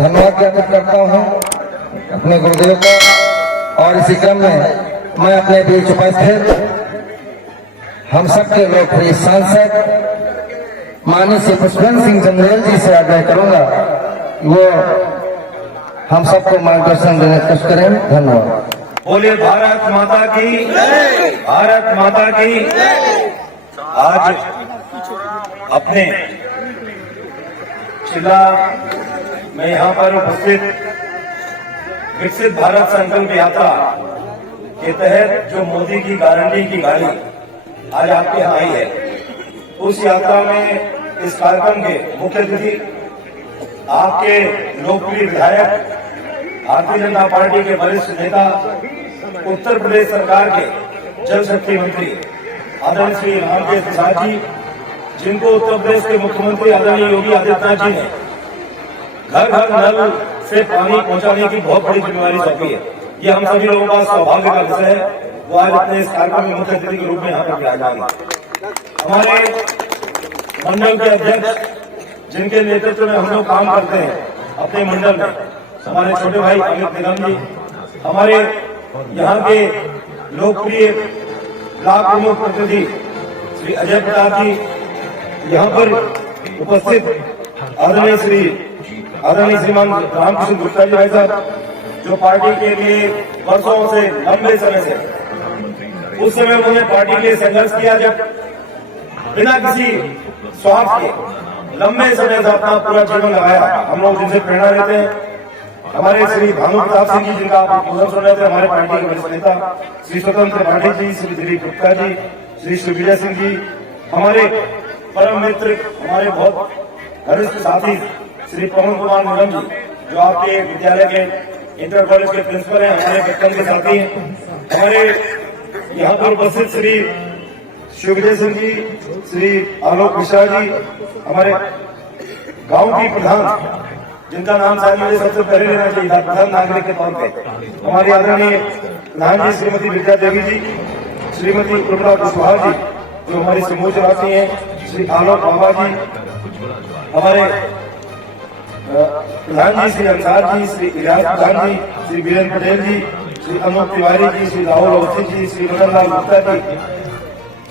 धन्यवाद ज्ञापित करता हूँ अपने गुरुदेव का। और इसी क्रम में मैं अपने बीच उपस्थित हम सबके लोकप्रिय सांसद माननीय श्री पुष्पेंद्र सिंह चंदेल जी से आग्रह करूंगा वो हम सबको मार्गदर्शन देने की कोशिश करें। धन्यवाद। बोले भारत माता की, भारत माता की। आज अपने जिला में यहाँ पर उपस्थित विकसित भारत संकल्प यात्रा के तहत जो मोदी की गारंटी की गाड़ी आज आपके यहाँ आई है, उस यात्रा में इस कार्यक्रम के मुख्य अतिथि आपके लोकप्रिय विधायक, भारतीय जनता पार्टी के वरिष्ठ नेता, उत्तर प्रदेश सरकार के जल शक्ति मंत्री आदरणीय श्री रामकेश प्रसाद जी, जिनको उत्तर प्रदेश के मुख्यमंत्री आदरणीय योगी आदित्यनाथ जी ने घर घर नल से पानी पहुंचाने की बहुत बड़ी जिम्मेदारी सौंपी है। ये हम सभी लोगों का सौभाग्य का विषय है। वो आज अपने इस कार्यक्रम में मुख्य अतिथि के रूप में यहाँ पर विराजमान है। हमारे मंडल के अध्यक्ष, जिनके नेतृत्व में हम लोग काम करते हैं अपने मंडल में, हमारे छोटे भाई अमित निगम जी, हमारे यहाँ के लोकप्रिय ब्लॉक प्रमुख प्रतिनिधि श्री अजय प्रताप जी, यहाँ पर उपस्थित आदरणीय श्रीमान रामकृष्ण गुप्ता जी भाई साहब, जो पार्टी के लिए वर्षों से लंबे समय से, उस समय उन्होंने पार्टी के लिए संघर्ष किया, जब बिना किसी स्वार्थ के लंबे समय से अपना पूरा जीवन लगाया। हम लोग जिनसे प्रेरणा लेते हैं, हमारे श्री भानु प्रताप सिंह जी, जिनका आप उदाहरण सुन रहे थे, हमारे पार्टी के वरिष्ठ नेता श्री स्वतंत्र त्रिपाठी जी, श्री दिलीप गुप्ता जी, श्री सुविजय सिंह जी, हमारे परम मित्र, हमारे बहुत घनिष्ठ साथी श्री पवन कुमार निगम जी, जो आपके विद्यालय के इंटर कॉलेज के प्रिंसिपल हैं, हमारे बचपन के साथी हैं, हमारे यहाँ पर उपस्थित श्री शिवविजय सिंह जी, श्री आलोक मिश्रा जी, हमारे गांव की प्रधान, जिनका नाम शायद मुझे सबसे पहले लेना चाहिए था प्रधान नागरिक के तौर पर, हमारी आदरणीय प्रधान जी श्रीमती विद्या देवी जी, श्रीमती कुमार कुशवाहा जी, जो हमारी समूह चलाती हैं, श्री आलोक बाबा जी, हमारे प्रधान जी श्री अंसार जी, श्री इलियास प्रधान जी, श्री वीरेंद्र पटेल जी, श्री अनूप तिवारी जी, श्री राहुल अवस्थी जी, श्री मदन लाल गुप्ता जी,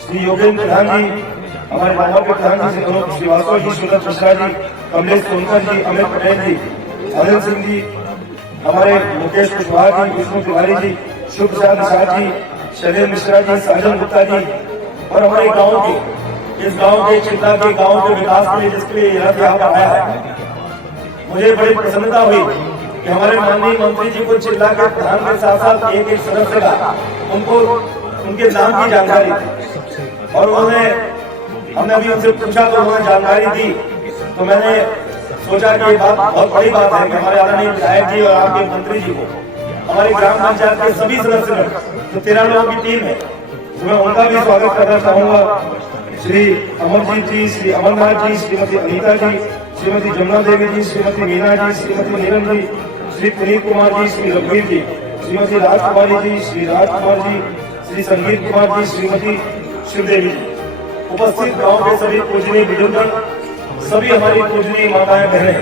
श्री योगेंद्र प्रधान जी, हमारे मानव के प्रधान जी श्री अनूप श्रीवास्तव जी, सुरत मिश्रा जी, कमलेश सोनकर जी, अमित पटेल जी, अनिल सिंह जी, हमारे मुकेश कुशवाहा जी, विष्णु तिवारी जी, शुभ प्रसाद निषाद जी, शैलेन्द्र मिश्रा जी, साजन गुप्ता जी, और हमारे गाँव के, इस गाँव के चिंता के गाँव के विकास के लिए जिसके लिए रथ यहाँ पर आया है, मुझे बड़ी प्रसन्नता हुई कि हमारे माननीय मंत्री जी को चिल्ला के प्रधान के साथ साथ एक एक सदस्य का उनको उनके नाम की जानकारी थी, और उन्होंने, हमने अभी उनसे पूछा तो उन्होंने जानकारी दी, तो मैंने सोचा कि ये बात बहुत बड़ी बात है कि हमारे आदरणीय विधायक जी और आपके मंत्री जी को हमारी ग्राम पंचायत के सभी सदस्य, जो 13 लोगों की टीम है, मैं उनका भी स्वागत करना चाहूंगा। श्री अमरजीत जी, श्री अमरनाथ जी, श्रीमती अनीता जी, श्रीमती जमुना देवी जी, श्रीमती मीना जी, श्रीमती नीलम जी, श्री पुनीत कुमार जी, श्री रघुवीर जी, श्रीमती राजकुमारी जी, श्री राजकुमार जी, श्री संगीत कुमार जी, श्रीमती शिवदेवी जी, उपस्थित गांव के सभी पूजनीय बुजुर्गगण, सभी हमारी पूजनीय माताएं बहनें,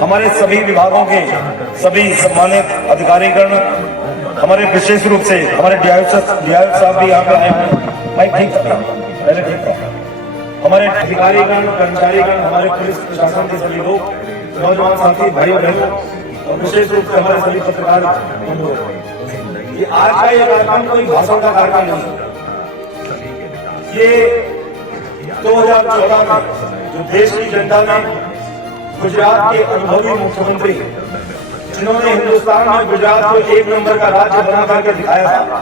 हमारे सभी विभागों के सभी सम्मानित अधिकारीगण, हमारे विशेष रूप से हमारे डीआईओ साहब भी यहाँ पे आए हैं, मैं ठीक था पहले ठीक था, हमारे अधिकारीगण, कर्मचारीगण, हमारे पुलिस प्रशासन के सभी लोग, नौजवान साथी भाई बहनों, और विशेष रूप से हमारे सभी पत्रकार बंधु, ये आज का ये कार्यक्रम कोई भाषण का कार्यक्रम नहीं है। ये 2014 में जो देश की जनता ने गुजरात के अनुभवी मुख्यमंत्री, जिन्होंने हिंदुस्तान में गुजरात को 1 नंबर का राज्य बना करके दिखाया था,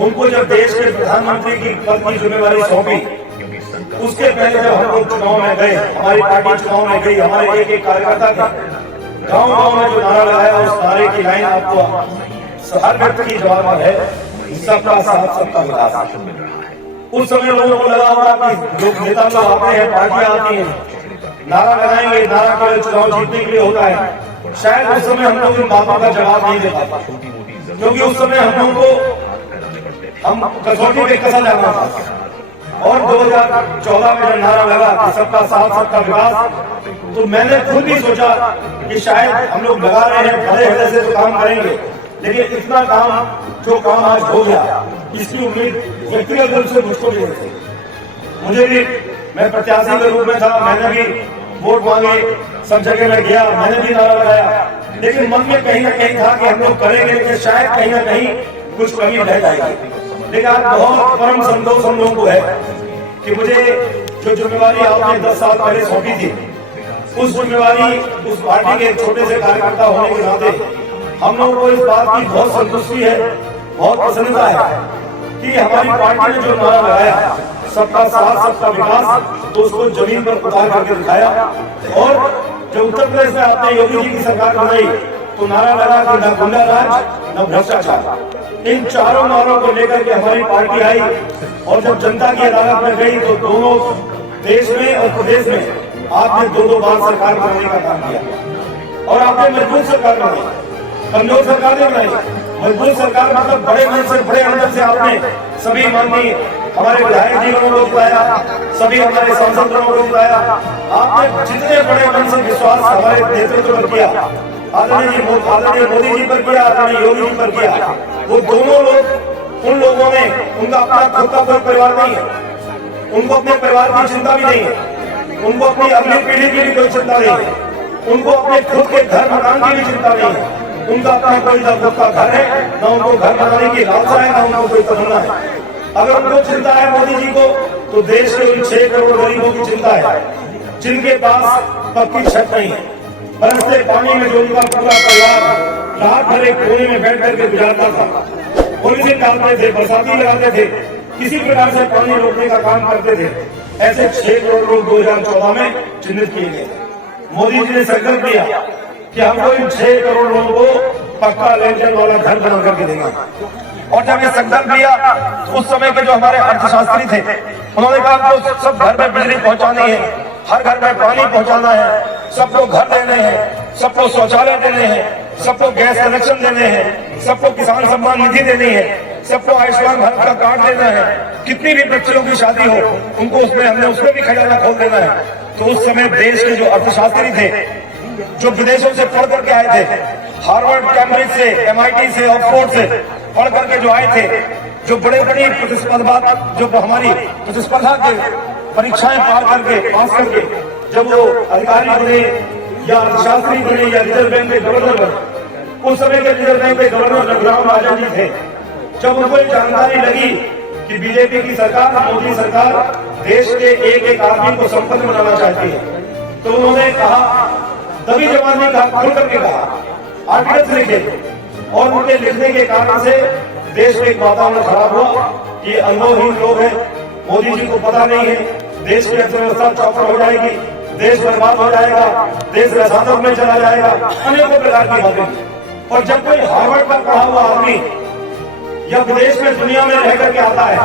उनको जब देश के प्रधानमंत्री की पद की जिम्मेवारी सौंपी, उसके पहले जब हम लोग चुनाव में गए, हमारी पार्टी चुनाव में गई, हमारे एक एक कार्यकर्ता था, गांव-गांव में जो नारा लगाया, उस नारे की लाइन आपको हर व्यक्ति की जवाब है, सबका साथ सबका विकास। उस समय लोगों को लगा होगा कि जो नेता लोग आते हैं, पार्टियां आती हैं, नारा लगाएंगे, नारा केवल चुनाव जीतने के लिए होता है। शायद उस समय हम लोग इन बातों का जवाब नहीं दे पाता, क्योंकि उस समय हम लोगों को कसौटी पे कसा जाना था। और 2014 में जब नारा लगा कि सबका साथ सबका विकास, तो मैंने खुद भी सोचा कि शायद हम लोग लगा रहे हैं बड़े हृदय से तो काम करेंगे, लेकिन इतना काम आज हो गया, इसकी उम्मीद व्यक्तिगत रूप से मुझको नहीं थी। मुझे भी, मैं प्रत्याशी के रूप में था, मैंने भी वोट मांगे, सब जगह में गया, मैंने भी नारा लगाया, लेकिन मन में कहीं ना कहीं था कि हम लोग करेंगे, लेकिन शायद कहीं ना कहीं कुछ कमी रह जाएगी। लेकिन आज बहुत परम संतोष हम लोगों को है कि मुझे जो जिम्मेवारी आपने 10 साल पहले सौंपी थी, उस जिम्मेवारी उस पार्टी के छोटे से कार्यकर्ता होने के नाते हम लोगों को इस बात की बहुत संतुष्टि है, बहुत प्रसन्नता है कि हमारी पार्टी ने जो नारा लगाया सबका साथ सबका विकास, तो उसको जमीन पर उतार करके दिखाया। और जब उत्तर प्रदेश में आपने योगी जी की सरकार बनाई तो नारा लगा कि न गुंडा राज न भ्रष्टाचार, इन चारों नारों को लेकर के हमारी पार्टी आई। और जब जनता की अदालत में गई तो दोनों देश में और प्रदेश में आपने 2-2 बार सरकार बनाने का काम किया और आपने मजबूत सरकार बनाई, कमजोर सरकार नहीं बनाई। मजबूत सरकार मतलब बड़े मन से, बड़े अंदर से आपने सभी माननीय हमारे विधायक जी को जिताया, सभी हमारे सांसदों को जिताया। आपने जितने बड़े मन से विश्वास हमारे नेतृत्व पर किया, आदरणीय मोदी जी पर किया, आदरणीय योगी जी पर किया, वो दोनों लोग, उन लोगों ने, उनका अपना खुद का कोई परिवार नहीं है, उनको अपने परिवार की चिंता भी नहीं है, उनको अपनी अगली पीढ़ी की भी कोई चिंता नहीं है, उनको अपने खुद के घर मकान की भी चिंता नहीं है, उनका अपना कोई ना खुद का घर है, न उनको घर बनाने की लालसा है, न उनको कोई तमन्ना है। अगर उनको चिंता है मोदी जी को, तो देश के उन 6 करोड़ गरीबों की चिंता है जिनके पास पक्की छत नहीं है, बरसते पानी में जो उनका पूरा परिवार रात भर एक कोने में बैठ करके गुजारता था, पॉलिथीन डालते थे, बरसाती लगाते थे, किसी प्रकार से पानी रोकने का काम करते थे। ऐसे 6 करोड़ लोग 2014 में चिन्हित किए गए। मोदी जी ने संकल्प लिया कि हमको इन 6 करोड़ लोगों को पक्का लैंटर वाला घर बना करके देगा। और जब ये संकल्प लिया तो उस समय के जो हमारे अर्थशास्त्री थे, उन्होंने कहा आपको सब घर में बिजली पहुंचानी है, हर घर में पानी पहुंचाना है, सबको घर देने हैं, सबको शौचालय देने हैं, सबको गैस कनेक्शन देने हैं, सबको किसान सम्मान निधि देनी है, सबको आयुष्मान भारत का कार्ड देना है, कितनी भी बच्चियों की शादी हो उनको उसमें भी खजाना खोल देना है। तो उस समय देश के जो अर्थशास्त्री थे, जो विदेशों से पढ़ करके आए थे, हार्वर्ड, कैम्ब्रिज से, MIT से, ऑक्सफोर्ड से पढ़ करके जो आए थे, जो बड़े बड़ी जो हमारी प्रतिस्पर्धा के परीक्षाएं पास करके जब वो अधिकारी बने या अर्थशास्त्री बने या रिजर्व बैंक के गवर्नर बने, उस समय के रिजर्व बैंक के गवर्नर रघुराम राजन जी थे। जब उनको ये जानकारी लगी कि बीजेपी की सरकार, मोदी सरकार देश के एक आदमी को संपन्न बनाना चाहती है, तो उन्होंने कहा, तभी जवान ने कहा, खुल करके कहा, आर्टिकल्स लिखे। और उनके लिखने के कारण से देश में एक वातावरण खराब हुआ कि अनुभवहीन लोग हैं, मोदी जी को पता नहीं है, देश की अर्थव्यवस्था चौपट हो जाएगी, देश बर्बाद हो जाएगा, देश रसातक में चला जाएगा, अनेकों प्रकार की बातें। और जब कोई हार्वर्ड पर पढ़ा हुआ आदमी या विदेश में दुनिया में रह करके आता है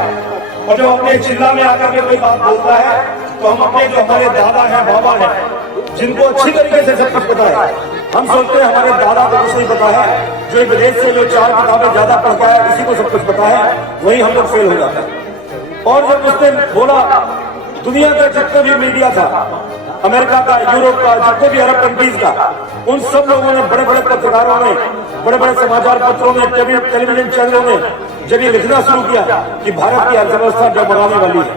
और जब अपने जिला में आकर के कोई बात बोलता है, तो हम अपने जो हमारे दादा हैं, बाबा हैं, जिनको अच्छी तरीके से सब कुछ पता है, हम सोचते हैं हमारे दादा को कुछ नहीं पता है, जो विदेश से जो 4 किताबें ज्यादा पढ़ता है इसी को सब कुछ पता है, वही हम लोग फेल हो जाते हैं। और जब उसने बोला, दुनिया का जितना भी मीडिया था, अमेरिका का, यूरोप का, जितने भी अरब कंट्रीज का, उन सब लोगों ने, बड़े बड़े पत्रकारों ने, बड़े बड़े समाचार पत्रों ने, टेलीविजन चैनलों ने जब ये लिखना शुरू किया कि भारत की अर्थव्यवस्था जब बढ़ाने वाली है,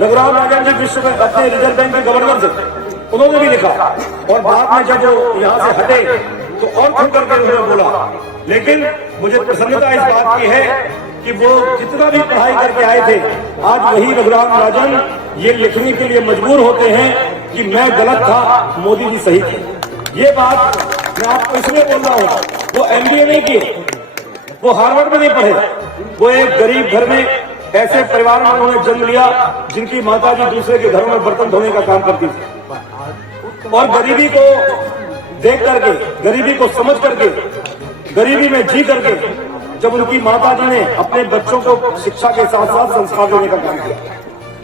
रघुराम राजन जी विश्व में अपने रिजर्व बैंक के गवर्नर थे, उन्होंने भी लिखा। और बाद में जब वो यहाँ से हटे तो और खुल करके उन्होंने बोला। लेकिन मुझे प्रसन्नता इस बात की है कि वो जितना भी पढ़ाई करके आए थे, आज वही रघुराम राजन ये लिखने के लिए मजबूर होते हैं कि मैं गलत था, मोदी जी सही थे। ये बात मैं आपको इसलिए बोल रहा हूँ, वो MBA नहीं किए, वो हार्वर्ड में नहीं पढ़े, वो एक गरीब घर में, ऐसे परिवार में उन्होंने जन्म लिया जिनकी माताजी दूसरे के घरों में बर्तन धोने का काम करती थी। और गरीबी को देख करके, गरीबी को समझ करके, गरीबी में जी करके जब उनकी माताजी ने अपने बच्चों को शिक्षा के साथ साथ संस्कार देने का काम किया,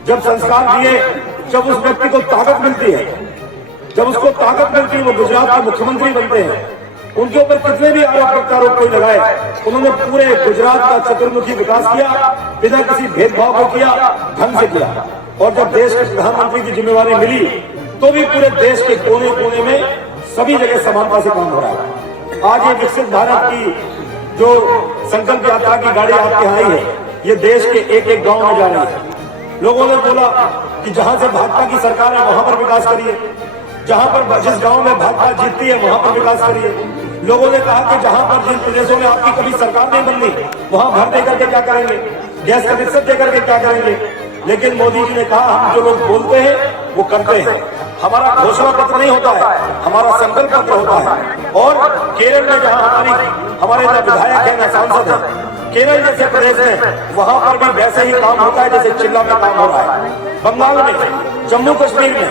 जब संस्कार दिए, जब उस व्यक्ति को ताकत मिलती है, जब उसको ताकत मिलती है, वो गुजरात के मुख्यमंत्री बनते हैं। उनके ऊपर कितने भी आरोप प्रत्यारोप कोई लगाए, उन्होंने पूरे गुजरात का चतुर्मुखी विकास किया, बिना किसी भेदभाव को किया, ढंग से किया। और जब देश के प्रधानमंत्री की जिम्मेवारी मिली तो भी पूरे देश के कोने कोने में सभी जगह समानता से काम हो रहा है। आज ये विकसित भारत की जो संकल्प यात्रा की गाड़ी आपके यहाँ आई है, ये देश के एक एक गांव में जा रही है। लोगों ने बोला कि जहां से भाजपा की सरकार है वहां पर विकास करिए, जहां पर जिस गांव में भाजपा जीतती है वहां पर विकास करिए। लोगों ने कहा कि जहां पर जिन प्रदेशों में आपकी कभी सरकार नहीं बननी वहां घर देकर के क्या करेंगे, गैस कनेक्शन देकर के क्या करेंगे। लेकिन मोदी जी ने कहा हम जो लोग बोलते हैं वो करते हैं। हमारा घोषणा पत्र नहीं होता है, हमारा संकल्प पत्र होता है। और केरल में जहां हमारे ना विधायक है ना सांसद है, केरल जैसे प्रदेश में वहां पर भी वैसे ही काम होता है जैसे चिल्ला में काम हो रहा है। बंगाल में, जम्मू कश्मीर में,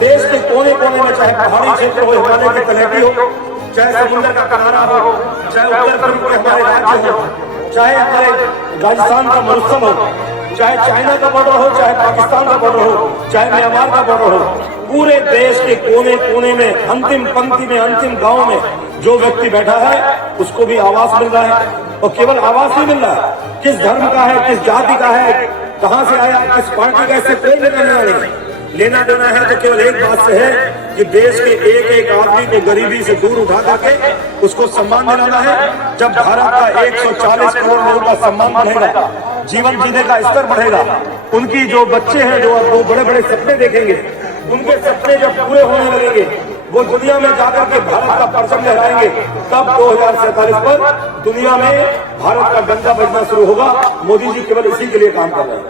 देश के कोने कोने में, चाहे पहाड़ी क्षेत्र हो, हिमालय की तलहटी हो, चाहे समुद्र का किनारा हो, चाहे उत्तर पूर्व के हमारे राज्य हो, चाहे हमारे राजस्थान का मरुस्थल हो, चाहे चाइना का बॉर्डर हो, चाहे पाकिस्तान का बॉर्डर हो, चाहे म्यांमार का बॉर्डर हो, पूरे देश के कोने कोने में, अंतिम पंक्ति में, अंतिम गांव में जो व्यक्ति बैठा है उसको भी आवास मिल रहा है। और केवल आवास नहीं मिल रहा है, किस धर्म का है, किस जाति का है, कहां से आया, किस पार्टी का, इससे कोई लेना देना नहीं। लेना देना है तो केवल एक बात से है कि देश के एक एक आदमी को गरीबी से दूर उठा करके उसको सम्मान दिलाना है। जब भारत का 140 करोड़ लोगों का सम्मान बढ़ेगा, जीवन जीने का स्तर बढ़ेगा, उनकी जो बच्चे हैं जो वो बड़े बड़े सपने देखेंगे, उनके सपने जब पूरे होने लगेंगे, वो दुनिया में जाकर के भारत का परचम लहराएंगे, तब 2047 पर दुनिया में भारत का डंका बजना शुरू होगा। मोदी जी केवल इसी के लिए काम कर रहे हैं,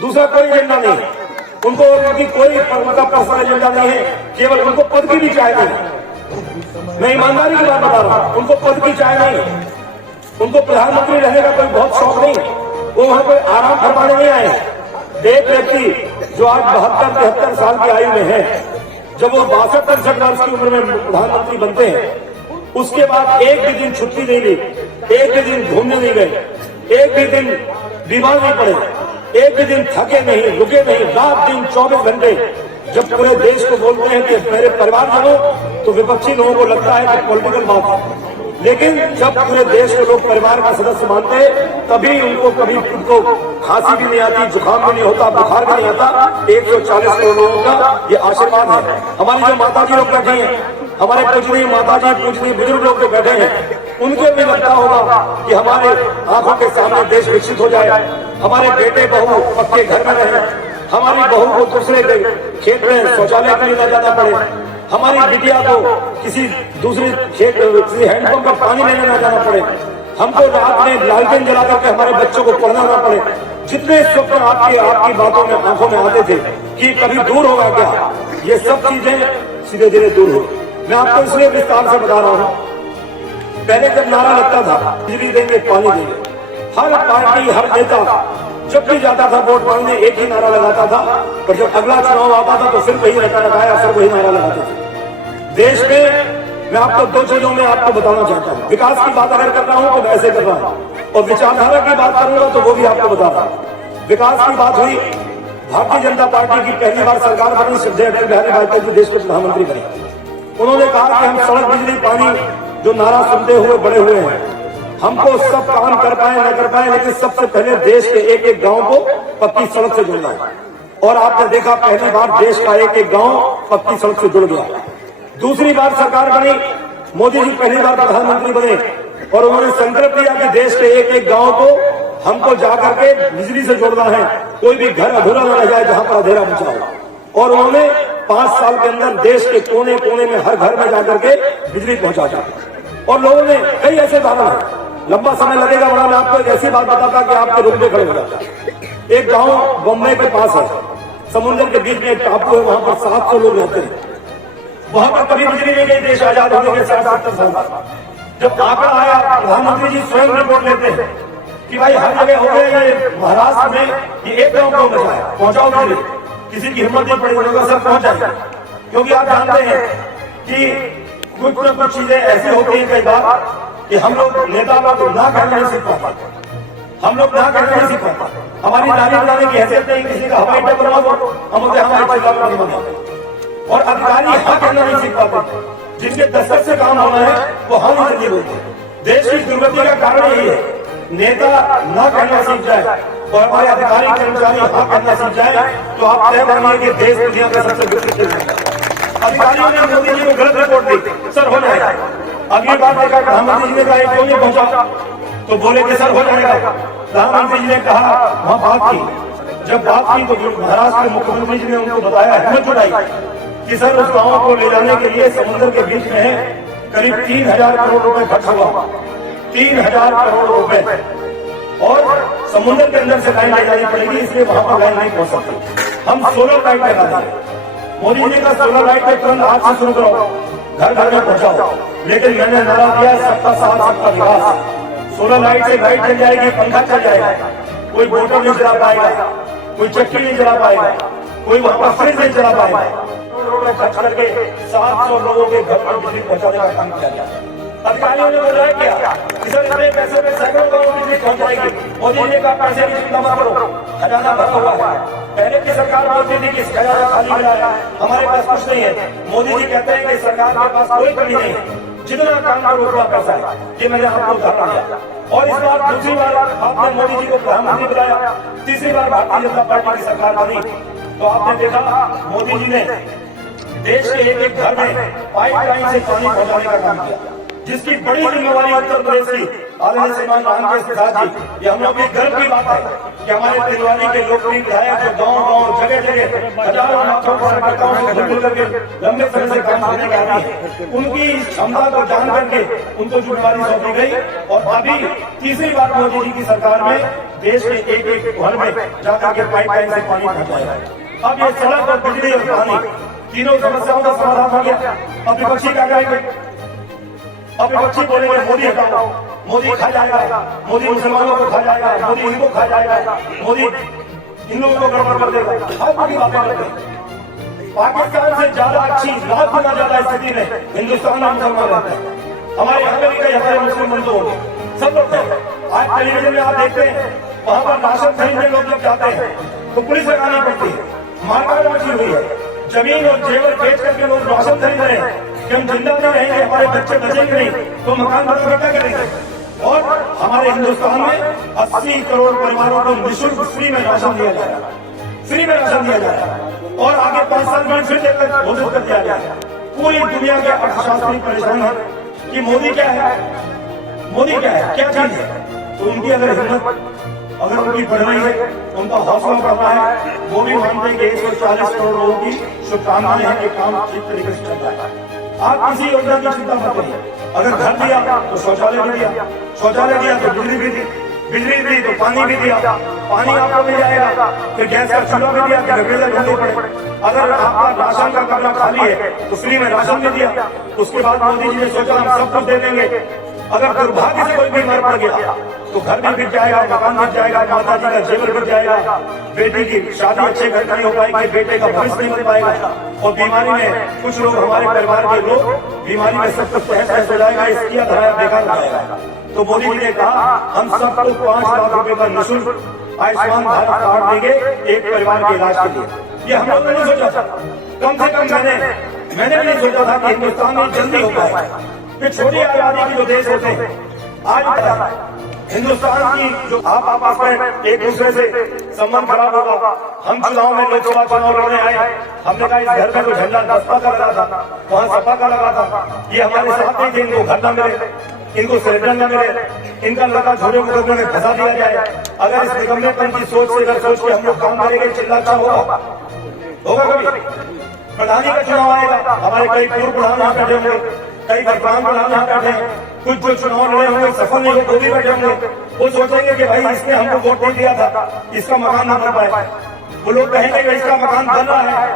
दूसरा कोई एजेंडा नहीं है उनको, उनकी कोई उनका पर्सनल एजेंडा नहीं है, केवल उनको पद की भी चाय नहीं। मैं ईमानदारी की बात बता रहा हूं, उनको पद की चाय नहीं, उनको प्रधानमंत्री रहने का कोई बहुत शौक नहीं, वो वहां कोई आराम फरमाने नहीं आए। एक व्यक्ति जो आज 72-73 साल की आयु में है, जब वो 62-63 वर्ष की उम्र में प्रधानमंत्री बनते हैं, उसके बाद एक भी दिन छुट्टी नहीं ली, एक भी दिन घूमने नहीं गए, एक भी दिन बीमार नहीं पड़े, एक भी दिन थके नहीं, रुके नहीं, रात दिन 24 घंटे। जब पूरे देश को बोलते हैं कि मेरे परिवारजनों, तो विपक्षी लोगों को लगता है कि पॉलिटिकल बात है। लेकिन जब पूरे देश के लोग परिवार का सदस्य मानते हैं, तभी उनको कभी खुद को खांसी भी नहीं आती, जुकाम भी नहीं होता, बुखार भी नहीं आता। 140 करोड़ लोगों का ये आशीर्वाद है। हमारी जो माता जी लोग बैठे हैं, हमारे पूजनीय माता जी, पूजनीय बुजुर्ग लोग जो बैठे हैं, उनको भी लगता होगा कि हमारे आंखों के सामने देश विकसित हो जाए, हमारे बेटे बहू पक्के घर में रहे, हमारी बहू को दूसरे खेत में शौचालय के लिए न जाना पड़े, हमारी बिटिया को किसी दूसरे खेत किसी हैंडपंप पर पानी लेने न जाना पड़े, हमको रात में लालटेन जला करके हमारे बच्चों को पढ़ना न पड़े। जितने स्वप्न आपकी बातों में, आंखों में आते थे कि कभी दूर होगा क्या, ये सब चीजें धीरे धीरे दूर हुई। मैं आपको इसलिए विस्तार से बता रहा हूँ। पहले जब नारा लगता था बिजली देंगे, पानी देंगे, हर पार्टी, हर नेता जब भी जाता था वोट मांगने एक ही नारा लगाता था, पर जब अगला चुनाव आता था तो सिर्फ वही लगाया, फिर वही नारा लगाते थे। देश में मैं आपको दो चीजों में आपको बताना चाहता हूँ। विकास की बात अगर कर रहा हूँ तो मैं ऐसे कर रहा हूँ, और विचारधारा की बात करूंगा तो वो भी आपको बता रहा हूँ। विकास की बात हुई, भारतीय जनता पार्टी की पहली बार सरकार बनी, श्रद्धेय अटल बिहारी वाजपेयी जी देश के प्रधानमंत्री बने। उन्होंने कहा कि हम सड़क, बिजली, पानी जो नारा सुनते हुए बड़े हुए हैं, हमको सब काम कर पाए न कर पाए, लेकिन सबसे पहले देश के एक एक गांव को पक्की सड़क से जोड़ना है। और आपने देखा पहली बार देश का एक एक गांव पक्की सड़क से जुड़ गया। दूसरी बार सरकार बनी, मोदी जी पहली बार प्रधानमंत्री बने और उन्होंने संकल्प लिया कि देश के एक एक गांव को हमको जाकर के बिजली से जोड़ना है, कोई भी घर अधूरा न रह जाए जहां पर अंधेरा मचा हो। और उन्होंने 5 साल के अंदर देश के कोने कोने में हर घर में जाकर के बिजली पहुंचा दी। और लोगों ने कई ऐसे उदाहरण है, लंबा समय लगेगा बड़ा, मैं आपको एक ऐसी बात बताता कि आपके रुक में खड़े हो जाता। एक गांव बम्बई के पास है, समुद्र के बीच में एक टापू है, वहां पर 700 लोग रहते हैं। वहां पर कभी बिजली नहीं गई देश आजाद होने के 60-70 साल बाद। जब आंकड़ा आया, प्रधानमंत्री जी स्वयं रिपोर्ट लेते हैं कि भाई हर जगह हो गया, ये महाराष्ट्र में ये एक गांव को बचाया, पहुंचाओ बिजली। किसी की हिम्मत नहीं पड़ी, उन्होंने सब पहुंच जाए, क्योंकि आप जानते हैं कि कुछ न कुछ चीजें ऐसी होती हैं कई बार कि हम लोग नेता लोग ना कहना नहीं सीख पाते, हम लोग ना कहना नहीं सीख पाते। हमारी नाली बनाने की हैसियत नहीं, किसी का हवाई अड्डा बनवा दो, हम होते हमारे जिला में नहीं बनाते। और अधिकारी हाँ कहना नहीं सीख पाते, जिनके दस्तक से काम होना है वो हाँ नहीं जल्दी बोलते। देश की दुर्गति का कारण यही है, नेता ना कहना सीख जाए और हमारे अधिकारी कर्मचारी हाँ कहना सीख जाए, तो आप तय मानिए कि देश दुनिया का सबसे विकसित देश है। अधिकारियों ने मोदी जी को गलत रिपोर्ट दी, सर हो जाएगा। अगली बार देखा प्रधानमंत्री जी ने कहा क्यों नहीं पहुंचा, तो बोले कि सर हो जाएगा। प्रधानमंत्री जी ने कहा, वहां बात की, जब बात की तो महाराष्ट्र के मुख्यमंत्री जी ने उनको बताया, हिम्मत जुटाई कि सर उस गांव को ले जाने के लिए समुद्र के बीच में है, करीब 3000 करोड़ रुपए खर्च हुआ, 3000 करोड़ रुपए, और समुद्र के अंदर से लाइन ले जानी पड़ेगी, इसलिए वहां पर लाइन नहीं पहुंच सकती। हम सोलर लाइट लगा देंगे। मोदी जी का सोलर लाइट पे तुरंत आज से शुरू करो, घर घर में पहुंचाओ। लेकिन मैंने नारा दिया सबका साथ सबका विकास। सोलर लाइट से लाइट चल जाएगी, पंखा चल जाएगा, कोई मोटर नहीं चला पाएगा, कोई चक्की नहीं चला पाएगा, कोई वहां पर फ्रिज नहीं चला पाएगा। करोड़ों में खर्च करके 700 लोगों के घर पर बिजली पहुंचाने का काम किया गया। अधिकारियों ने बताया क्या कि सर इतने पैसे में सैकड़ों गाँव बिजली पहुंच जाएगी। मोदी जी का पैसे की चिंता मत करो, खजाना भरा हुआ है। पहले की सरकार बोलती थी कि खजाना खाली मिला है, हमारे पास कुछ नहीं है। मोदी जी कहते हैं कि सरकार के पास कोई कमी नहीं है, जितना काम करो उतना पैसा है। ये मैंने आपको उदाहरण दिया। और इस बार दूसरी बार आपने मोदी जी को प्रधानमंत्री बनाया, तीसरी बार भारतीय जनता पार्टी की सरकार बनी, तो आपने देखा मोदी जी ने देश के एक घर में पाइपलाइन से पानी पहुंचाने का काम किया, जिसकी बड़ी जिम्मेवारी उत्तर प्रदेश की आदरणीय श्रीमान रामकेश प्रसाद जी। ये हम लोग की गर्व की बात है कि हमारे तिलवारी के लोकप्रिय विधायक जो गांव गांव जगह जगह हजारों लाखों कार्यकर्ताओं से मिल करके लंबे समय से काम करने के आती है, उनकी क्षमता को जान करके उनको जिम्मेवारी सौंपी गई। और अभी तीसरी बार मोदी जी की सरकार में देश के एक एक घर में जाकर के पाइपलाइन से पानी पहुंचाया। अब ये सड़क और बिजली और पानी तीनों समस्याओं का समाधान हो गया। अब विपक्षी क्या करेंगे? अब विपक्षी बोलेंगे मोदी हटाओ, मोदी खा जाएगा, मोदी मुसलमानों को खा जाएगा, मोदी इनको खा जाएगा, मोदी इन लोगों को गड़बड़ कर देगा। हर बड़ी बातें करते हैं। पाकिस्तान से ज्यादा अच्छी, लाख गुना ज्यादा स्थिति में हिंदुस्तान में मुसलमान रहते हैं। हमारे यहाँ भी कई हमारे मुस्लिम बंधु होंगे, सब लोग हैं। आज टेलीविजन में आप देखते हैं, वहां पर राशन खरीदने लोग जब जाते हैं तो पुलिस लगानी पड़ती है, मारकाट मची हुई है, जमीन और जेवर बेच करके लोग राशन खरीद रहे हैं कि हम जिंदा नहीं रहेंगे, हमारे बच्चे बचेंगे नहीं, तो मकान बना क्या करेंगे? और हमारे हिंदुस्तान में 80 करोड़ परिवारों को निःशुल्क फ्री में राशन दिया जा रहा है, फ्री में राशन दिया जा रहा है। और आगे 5 साल में फिर देकर घोषित कर दिया गया। पूरी दुनिया के अर्थशास्त्री परेशान है कि मोदी क्या है, मोदी क्या है, क्या चीज है। तो उनकी अगर हिम्मत अगर उनकी बढ़ रही है, उनका हौसला बढ़ रहा है, वो भी मानते हैं कि 140 करोड़ लोगों की शुभकामनाएं हैं कि काम ठीक तरीके से चल रहा है। आप किसी योजना की चिंता मत करिए। अगर घर दिया तो शौचालय भी दिया, शौचालय दिया तो बिजली भी दी, बिजली दी तो पानी भी दिया, पानी आपको मिल जाएगा, फिर गैस का चूल्हा भी दिया कि बिल ढूंढने पड़े। अगर आपका राशन का कमरा खाली है तो फ्री में राशन भी दिया। उसके बाद मोदी जी ने सोचा हम सब कुछ दे देंगे। अगर दुर्भाग्य से कोई बीमार पड़ गया तो घर भी बिक जाएगा, मकान बिक जाएगा, माता जी का जेवर बिक जाएगा, बेटी की शादी अच्छे घर नहीं हो पाएगी, बेटे का भविष्य नहीं बन पाएगा। और बीमारी में कुछ लोग, हमारे परिवार के लोग बीमारी में सब कुछ तहस हो जाएगा, इसकी धराया बेकार हो जाएगा। तो मोदी जी ने कहा हम सबको 5 लाख रुपए का निःशुल्क आयुष्मान भारत कार्ड देंगे एक परिवार के इलाज के लिए। ये हम लोगों ने नहीं सोचा था, कम से कम मैंने भी नहीं सोचा था कि हिंदुस्तान में जल्दी हो पाएगा। ये छोटी आबादी के जो देश होते हैं, आज हिंदुस्तान की जो आपस में एक दूसरे से संबंध खराब होगा। हम चुनाव में लोकसभा चुनाव लड़ने आए, हमने कहा इस घर का जो झंडा बसपा का लगा था, वहाँ सपा का लगा था, ये हमारे साथ नहीं थे, इनको घर न मिले, इनको सिलेंडर न मिले, इनका लड़का छोटे मुकदमे में फंसा दिया जाए। अगर इस निकम्मेपन की सोच से अगर सोच के हम लोग काम करेंगे, चिल्ला अच्छा होगा कभी? प्रधानी का चुनाव आएगा, हमारे कई पूर्व प्रधान यहाँ बैठे होंगे, कई वर्तमान प्रधान यहाँ बैठे हैं, कुछ जो चुनाव लड़े होंगे सफल नहीं हो, वो भी बैठे होंगे। वो सोचेंगे कि भाई इसने हमको वोट नहीं दिया था, इसका मकान ना बन पाए। वो लोग कहेंगे कि इसका मकान बन रहा है,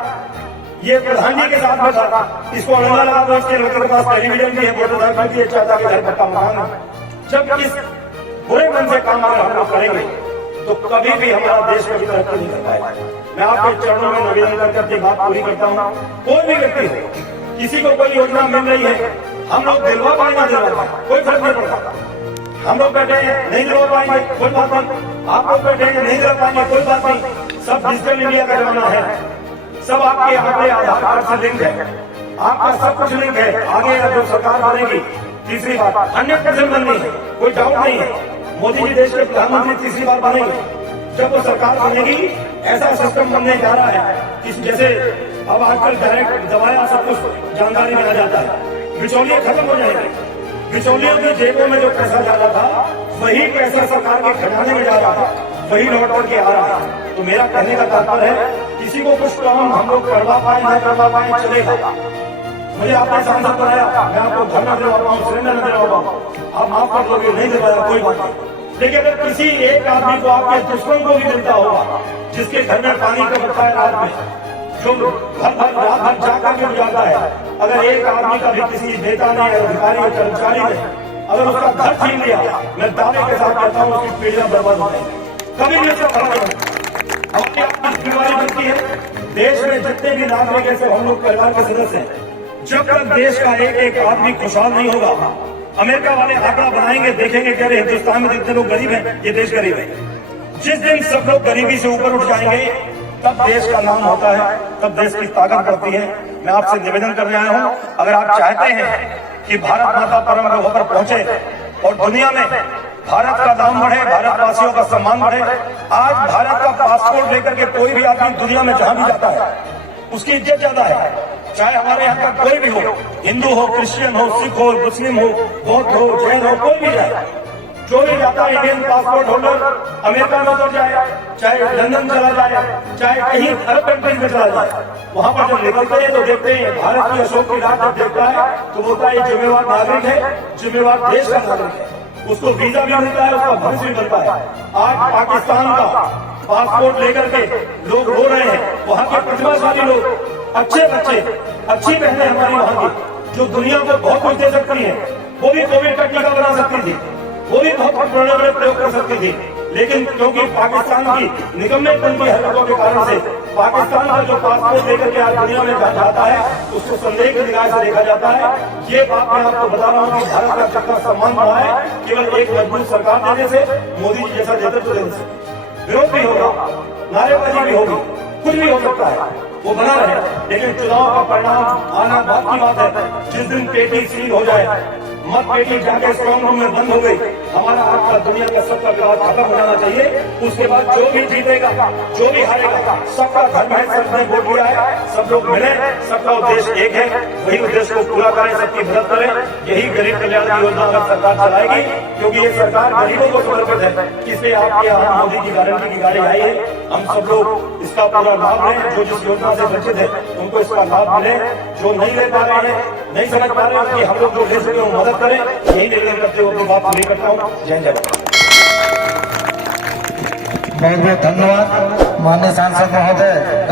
ये प्रधान जी के साथ बैठा, इसको अंदर लगा दो, इसके लोगों के पास टेलीविजन भी है, फोटोग्राफी भी अच्छा था कि घर पक्का मकान है। जब इस बुरे मन से काम अगर हम लोग करेंगे तो कभी भी हमारा देश कभी तरक्की नहीं कर पाएगा। मैं आपके चरणों में निवेदन करके अपनी बात पूरी करता हूँ। कोई भी व्यक्ति हो, किसी को कोई योजना मिल रही है, हम लोग दिलवा पाए ना दिलवा पाए कोई फर्क नहीं पड़ता। हम लोग बैठे हैं नहीं दिलवा पाएंगे कोई बात नहीं, आप लोग बैठे हैं नहीं दिलवा पाएंगे कोई बात नहीं। सब डिजिटल इंडिया का जमाना है, सब आपके आंकड़े आधार कार्ड से लिंक है, आपका सब कुछ लिंक है। आगे जो सरकार बनेगी, तीसरी बात 100% बननी है, कोई डाउट नहीं है। मोदी जी देश के प्रधानमंत्री तीसरी बार बनेंगे। जब वो सरकार बनेगी, ऐसा सिस्टम बनने जा रहा है कि जैसे अब आजकल डायरेक्ट दवाया सब कुछ जानकारी में आ जाता है, बिचौलिए खत्म हो जाएंगे। बिचौलियों की जेबों में जो पैसा जा रहा था वही पैसा सरकार के खजाने में जा रहा था, वही लौट के आ रहा है। तो मेरा कहने का तात्पर्य है, किसी को कुछ काम हम लोग करवा पाए ना करवा पाए चलेगा। मुझे आपने सांसद बनाया, मैं आपको घर न दिलवा पाऊँ, सिलेंडर न दिलवा पाऊँ, आप माफ कर दोगे, नहीं दिलवाया कोई बात नहीं। लेकिन अगर किसी एक आदमी को आपके दुश्मन को भी मिलता होगा, जिसके घर में पानी का मुद्दा है रात में, जो रात भर जाकर के उजाड़ता है, अगर एक आदमी का भी किसी नेता ने, अधिकारी या कर्मचारी ने अगर उसका घर छीन लिया, मैं दावे के साथ कहता हूँ उसकी पीढ़ियां बर्बाद हो जाएंगी। कभी भी उसका खड़ा नहीं। हमारी आपकी जिम्मेवारी बनती है, देश में जितने भी नागरिक हैं, हम लोग परिवार के सदस्य हैं, जब तक देश का एक एक आदमी खुशहाल नहीं होगा, अमेरिका वाले आंकड़ा बनाएंगे, देखेंगे कह रहे हिंदुस्तान में जितने लोग गरीब हैं, ये देश गरीब है। जिस दिन सब लोग गरीबी से ऊपर उठ जाएंगे, तब देश का नाम होता है, तब देश की ताकत बढ़ती है। मैं आपसे निवेदन करने आया हूं, अगर आप चाहते हैं कि भारत माता परम ग्रहों पर पहुंचे और दुनिया में भारत का नाम बढ़े, भारतवासियों का सम्मान बढ़े, आज भारत का पासपोर्ट लेकर के कोई भी आदमी दुनिया में जहां भी जाता है, उसकी इज्जत ज्यादा है। चाहे हमारे यहाँ का कोई भी हो, हिंदू हो, क्रिश्चियन हो, सिख हो, मुस्लिम हो, बौद्ध हो, जैन हो, कोई भी जाए, जो भी जाता है इंडियन पासपोर्ट होल्डर अमेरिका में उतर जाए, चाहे लंदन चला जाए, चाहे कहीं अरब कंट्रीज में चला जाए, वहां पर जब निकलते हैं तो देखते हैं भारत की अशोक की रात जब देखता है तो बोलता है जिम्मेवार नागरिक है, जिम्मेवार देश का नागरिक है, उसको वीजा भी मिलता है, उसका भविष्य भी मिलता है। आज पाकिस्तान का पासपोर्ट लेकर के लोग रो रहे हैं, वहां के प्रतिभाशाली लोग, अच्छे बच्चे, अच्छी बहनें हमारी वहां की, जो दुनिया को बहुत कुछ दे सकती है, वो भी कोविड का टीका बना सकती थी, वो भी बहुत बड़े बड़े प्रयोग कर सकती थी, लेकिन क्योंकि पाकिस्तान की निकम्मेपन की हरकतों के कारण से पाकिस्तान का जो पासपोर्ट लेकर के आज दुनिया में जाता है, उसको संदेह की निगाह से देखा जाता है। ये बात मैं आपको बता रहा हूँ कि भारत का कितना सम्मान रहा है केवल एक मजबूत सरकार देने से, मोदी जी जैसा नेतृत्व देने से। विरोध भी होगा, नारेबाजी भी होगी, कुछ भी हो सकता है, वो बना रहे, लेकिन चुनाव का परिणाम आना बात की बात है। जिस दिन पेटी सील हो जाए, मत पेटी जाके स्ट्रॉन्ग रूम में बंद हो गई, हमारा आपका दुनिया का सबका विवाद खत्म हो जाना चाहिए। उसके बाद जो भी जीतेगा, जो भी हारेगा, सबका धर्म है, सबने वोट दिया है, सब लोग मिले, सबका उद्देश्य एक है, वही उद्देश्य को पूरा करें, सबकी मदद करें। यही गरीब कल्याण योजना अगर सरकार चलाएगी, क्योंकि ये सरकार गरीबों को समर्पित है, इसलिए आपके यहाँ मोदी की गारंटी की गाड़ी आई है। हम सब लोग इसका पूरा लाभ लें, जो जिस योजना से वंचित है उनको इसका लाभ मिले, जो नहीं ले पा रहे हैं, नहीं समझ पा रहे हैं कि हम लोग जो ले सके वो मदद करें। यही निवेदन करते हुए अपनी बात पूरी करता हूँ। जय जय। बहुत बहुत धन्यवाद माननीय सांसद महोदय।